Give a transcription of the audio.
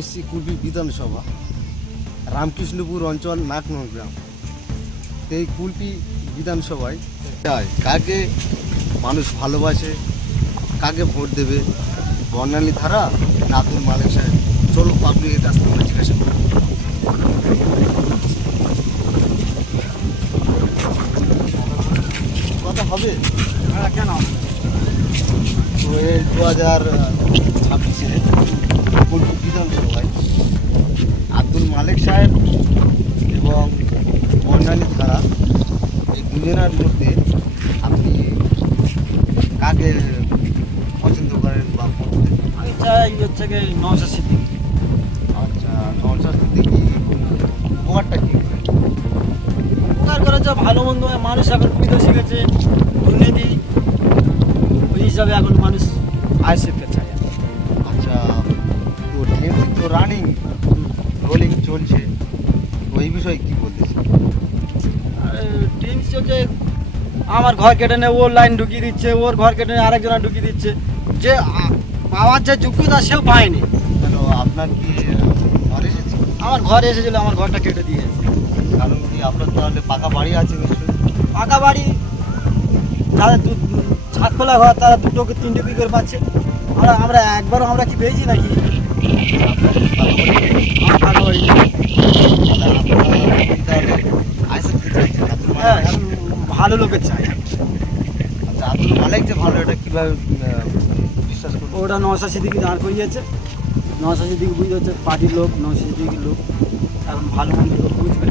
এসছি কুলপি বিধানসভা, রামকৃষ্ণপুর অঞ্চল নাকনর গ্রাম। এই কুলপি বিধানসভায় কাকে মানুষ ভালোবাসে, কাকে ভোট দেবে, বর্ণালী ধারা না আব্দুল মালেক সাহেব? চলো পাবলিকের কাছ থেকে জিজ্ঞাসা করি। কথা হবে কেন? তো এই 2026-এ কুলপি বিধানসভায় আব্দুল মালেক সাহেব এবং বর্ণালী ধারা এই দুজনের মধ্যে আপনি কাকে পছন্দ করেন বা ভোট দেন? আমি চাই হচ্ছে কি নওশাদ সিদ্দিকী। আচ্ছা, নওশাদ সিদ্দিকী উপকারটা কী করে? উপকার করে যে ভালো মন্দ মানুষ এখন বুঝতে শিখেছে, দুর্নীতি ওই হিসাবে এখন মানুষ আইএসএফকে চায়। আচ্ছা, তো টিএমসি তো রানিং রোলিং চলছে, তো এই বিষয়ে কী বলতেছে? টিমস হচ্ছে আমার ঘর কেটে নিয়ে ওর লাইন ঢুকিয়ে দিচ্ছে, ওর ঘর কেটে নিয়ে আরেকজনা ঢুকিয়ে দিচ্ছে, যে পাওয়ার যে যোগ্যতা সেও পায়নি। কেন আপনার কি ঘর এসেছে? আমার ঘরে এসেছিল, আমার ঘরটা কেটে দিয়েছে। কারণ কি আপনার তাহলে পাকা বাড়ি আছে নিশ্চয়ই? পাকা বাড়ি যাদের ছাদ খোলা ঘর তারা দুটো কি তিনটে কি করে পাচ্ছে, আমরা একবারও আমরা কি পেয়েছি নাকি? আমার পাকা বাড়ি। হ্যাঁ, আমি ভালো লোকের চাই। আচ্ছা, আব্দুল মালেক যে ভালো, এটা কীভাবে বিশ্বাস করবো? ওটা নওশাদ সিদ্দিকী দাঁড় করিয়েছে। নওশাদ সিদ্দিকী বুঝতে হচ্ছে পার্টির লোক, নওশাদ সিদ্দিকীর লোক এখন ভালো মন্দ লোক বুঝবে।